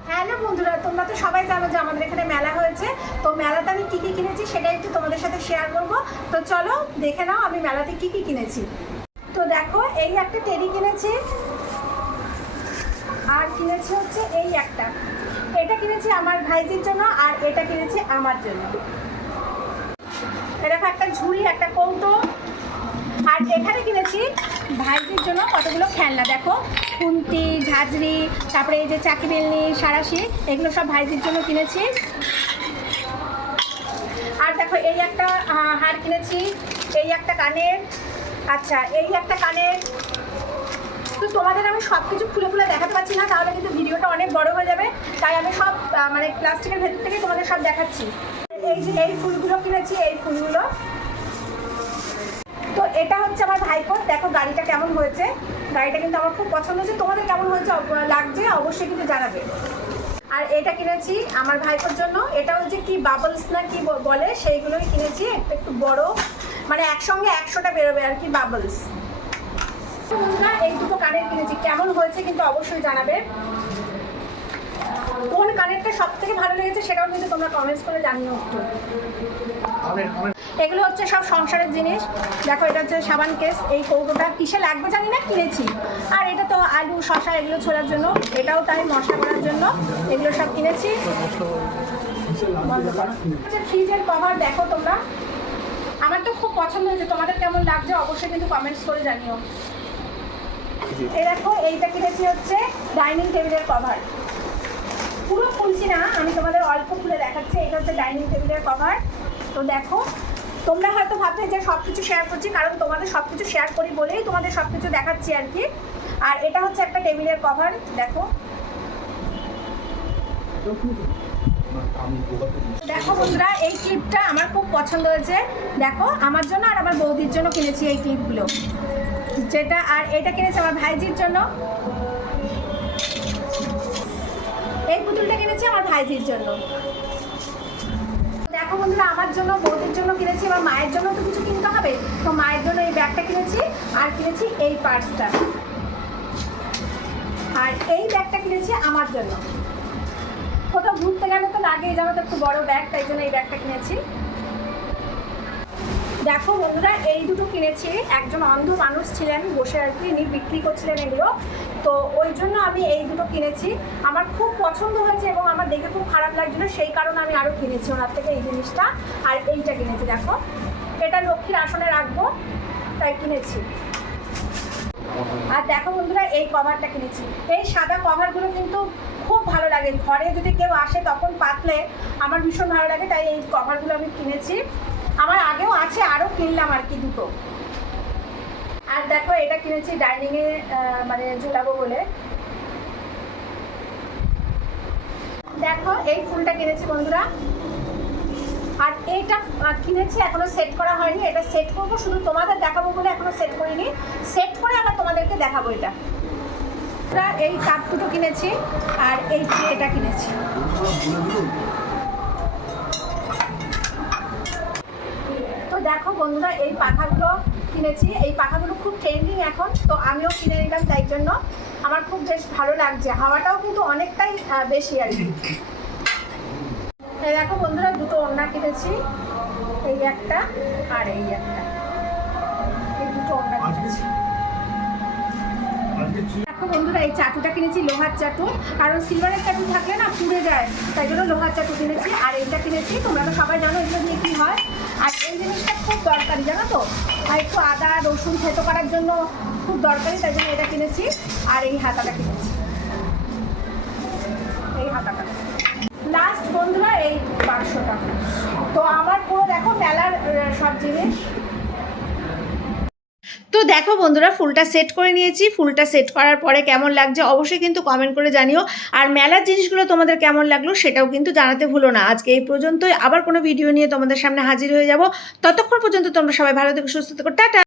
Hello বন্ধুরা, তোমরা তো সবাই জানো যে আমাদের এখানে মেলা হয়েছে। তো মেলাতে আমি কি কি কিনেছি সেটা একটু তোমাদের সাথে শেয়ার করব। তো চলো, দেখে নাও আমি মেলাতে কি কি কিনেছি। তো দেখো, এই একটা টেডি কিনেছি। আর কিনেছি হচ্ছে এই একটা। এটা কিনেছি আমার ভাইজির জন্য আর এটা কিনেছি আমার জন্য। এরকম একটা ঝুড়ি, একটা কৌটো। আর এখানে কিনেছি। ভাইজির জন্য কতগুলো খেলনা? দেখো, খুন্তি, ঝাঁঝরি, তারপরে এই যে চাকি বেলনি, সারাশি, এগুলো সব ভাইজির জন্য কিনেছি। আর দেখো, এই একটা হার কিনেছি, এই একটা কানের। আচ্ছা এই একটা কানের। তো তোমাদের আমি সব কিছু খুলে খুলে দেখাতে পারছি না, তাহলে কিন্তু ভিডিওটা অনেক বড় হয়ে যাবে। তাই আমি সব মানে প্লাস্টিকের ভেতর থেকে তোমাদের সব দেখাচ্ছি। এই যে এই ফুলগুলো কিনেছি, এই ফুলগুলো এটা হচ্ছে আমার ভাইপোর দেখো গাড়িটা কেমন হয়েছে। গাড়িটা কিন্তু আমার খুব পছন্দ হয়েছে। তোমাদের কেমন হয়েছে? লাগছে? অবশ্যই কিন্তু জানাবে। আর এটা কিনেছি আমার ভাইপোর জন্য। এটা হচ্ছে কি বাবলস না কি বলে? সেইগুলোই কিনেছি। একটু একটু বড়। মানে একসঙ্গে একশোটা বেরোবে আর কি বাবলস এই দুটো কানের কিনেছি। কেমন হয়েছে কিন্তু অবশ্যই জানাবে। কোন কানেরটা সব থেকে ভালো লেগেছে সেটাও কিন্তু তোমরা কমেন্টস করে জানিও একটু। এগুলো হচ্ছে সব সংসারের জিনিস। দেখো এটা হচ্ছে সাবান কেস। এই কৌটোটা কিসে লাগবে জানি না কিনেছি। আর এটা তো আলু শশা এগুলো ছোলার জন্য। এটাও তাই মশলা করার জন্য। এগুলো সব কিনেছি। আচ্ছা ফ্রিজের কভার দেখো তোমরা। আমার তো খুব পছন্দ হয়েছে। তোমাদের কেমন লাগছে অবশ্যই কিন্তু কমেন্টস করে জানিও। এই দেখো এইটা কিনেছি হচ্ছে ডাইনিং টেবিলের কভার। পুরো খুলছি না, আমি তোমাদের অল্প খুলে দেখাচ্ছি, এটা হচ্ছে ডাইনিং টেবিলের কভার তো দেখো, তোমরা হয়তো ভাববে যে সব কিছু শেয়ার করছি, কারণ তোমাদের সব কিছু শেয়ার করি বলেই তোমাদের সব কিছু দেখাচ্ছি আর কি। আর এটা হচ্ছে একটা টেবিলের কভার দেখো। দেখো বন্ধুরা, এই ক্লিপটা আমার খুব পছন্দ হয়েছে। দেখো, আমার জন্য আর আমার বৌদির জন্য কিনেছি এই ক্লিপগুলো যেটা, আর এটা কিনেছি আমার ভাইজির জন্য। এই পুতুলটা কিনেছি আমার ভাইজির জন্য। দেখো বন্ধুরা, আমার জন্য, বৌদির জন্য কিনেছি আমার মায়ের জন্য তো কিছু কিনতে হবে। তো মায়ের জন্য এই ব্যাগটা কিনেছি, আর কিনেছি এই পার্সটা। আর এই ব্যাগটা কিনেছি আমার জন্য। কোথাও ঘুরতে গেলে তো লাগে জানো তো, একটু বড় ব্যাগ, তাই জন্য এই ব্যাগটা কিনেছি। দেখো বন্ধুরা, এই দুটো কিনেছি। একজন অন্ধ মানুষ ছিলেন, বসে আর কি বিক্রি করছিলেন এগুলো। তো ওই জন্য আমি এই দুটো কিনেছি। আমার খুব পছন্দ হয়েছে এবং আমার দেখে খুব খারাপ লাগছিল, সেই কারণে আমি আরও কিনেছি ওনার থেকে এই জিনিসটা। আর এইটা কিনেছি, দেখো। এটা লক্ষ্মীর আসনে রাখব, তাই কিনেছি। আর দেখো বন্ধুরা, এই কভারটা কিনেছি। এই সাদা কভারগুলো কিন্তু খুব ভালো লাগে। ঘরে যদি কেউ আসে তখন পাতলে আমার ভীষণ ভালো লাগে, তাই এই কভারগুলো আমি কিনেছি। আমার আগেও আছে আরও কিনলাম আর কি দুটো। আর দেখো এটা কিনেছি ডাইনিংয়ে মানে ঝুলাবো বলে। দেখো এই ফুলটা কিনেছি বন্ধুরা। আর আহ, কিনেছি এখনও সেট করা হয়নি। এটা সেট করব শুধু তোমাদের দেখাবো বলে এখনও সেট করিনি। সেট করে আবার তোমাদেরকে দেখাবো এটা। এই কাপ দুটো কিনেছি আর এই এটা কিনেছি। তো দেখো বন্ধুরা এই পাখাগুলো কিনেছি। এই পাখাগুলো খুব ট্রেন্ডিং এখন, তো আমিও কিনে নিলাম তাই জন্য। আমার খুব বেশ ভালো লাগছে। হাওয়াটাও কিন্তু অনেকটাই বেশি আর কি। দেখো বন্ধুরা, দুটো ওড়না কিনেছি। এই একটা আর এই একটা। দেখো বন্ধুরা, এই চাটুটা কিনেছি, লোহার চাটু। কারণ সিলভারের চাটু থাকলে না পুড়ে যায়, তাই জন্য লোহার চাটু কিনেছি। আর এইটা কিনেছি, তোমরা তো সবাই জানো এগুলো দিয়ে কী হয়। আর এই জিনিসটা খুব দরকারি, জানো তো? আর একটু আদা, রসুন থেতো করার জন্য খুব দরকারি, তাই জন্য এটা কিনেছি। আর এই হাতাটা কিনেছি। এই হাতাটা। লাস্ট বন্ধুরা, এই বাক্সটা। তো আমার পুরো দেখো মেলার সব জিনিস। তো দেখো বন্ধুরা, ফুলটা সেট করে নিয়েছি। ফুলটা সেট করার পরে কেমন লাগছে অবশ্যই কিন্তু কমেন্ট করে জানিও। আর মেলার জিনিসগুলো তোমাদের কেমন লাগল সেটাও কিন্তু জানাতে ভুলো না। আজকে এই পর্যন্তই। আবার কোনো ভিডিও নিয়ে তোমাদের সামনে হাজির হয়ে যাব। ততক্ষণ পর্যন্ত তোমরা সবাই ভালো থেকে, সুস্থ থেকো। টাটা!